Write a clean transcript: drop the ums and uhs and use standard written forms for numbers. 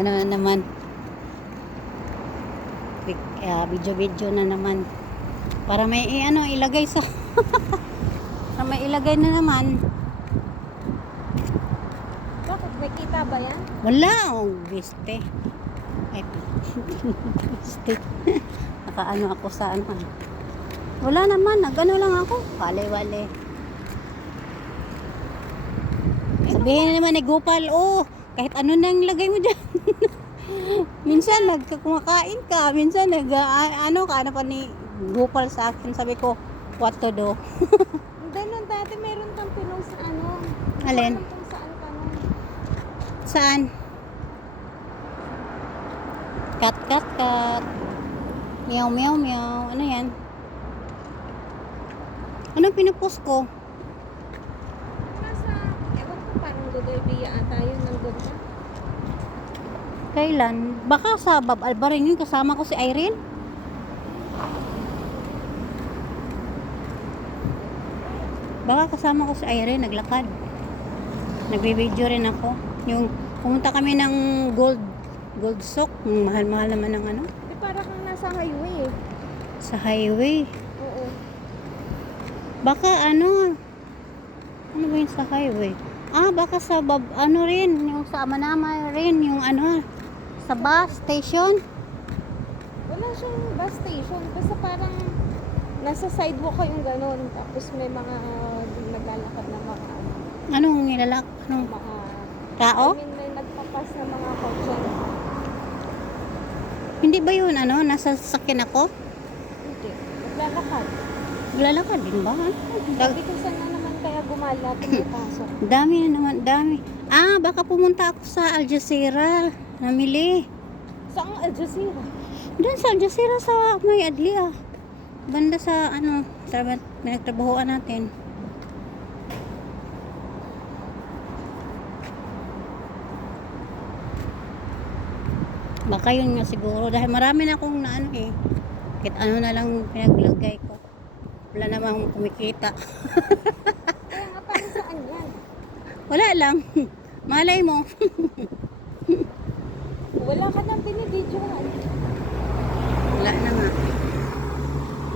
Ano na naman. Video-video na naman. Para may ilagay sa para may ilagay na naman. Bakit? May kita ba yan? Wala. Oh, biste. Ay, biste. Nakaano ako sa ano. Wala naman. Nagano lang ako. Wale-wale. Sabihin na naman ni Gopal, oh, kahit ano nang lagay mo dyan. Minsan kumakain ka, minsan ano pa ni Gopal sa akin, sabi ko, what to do? Hindi nun, dati meron kang pinong sa ano. Alin? Alam kung saan ka nun. Saan? Kat. Meow, meow, meow. Ano yan? Anong pinupost ko? Nasa, ewan ko, parang Dudoy Bia ata yun, nandun ka. Kailan? Baka sa Bob Alvarin yun, kasama ko si Irene. Baka kasama ko si Irene, naglakad. Nagbe-video rin ako. Yung pumunta kami ng Gold Sock, mahal-mahal naman ng ano. Di parang kang nasa highway eh. Sa highway. Oo. Baka ano ba yun sa highway? Baka sa ano rin, yung sa Manama rin, yung ano, sa bus station. Wala siyang bus station. Basta parang nasa sidewalk ko yung ganun. Tapos may mga naglalakad na mga Anong nilalak? Anong mga tao? I mean, may nagpapas na mga kotse. Hindi ba yun ano, nasa sasakyan ako? Hindi. Naglalakad. Lalakad din ba? Sabi ko sana naman kaya gumala pumipasok. Dami na naman, dami. Baka pumunta ako sa Al Jazeera. Namili. Saan Al Jazeera? Doon sa Al Jazeera sa May Adlia. Banda sa ano, pinagtrabahoan natin. Baka yun nga siguro. Dahil marami na akong na ano eh. Kahit ano na lang pinaglagay ko. Wala namang kumikita. Kaya nga para saan yan? Wala lang. Malay mo. Wala ka nang binibidyohan. Wala na nga.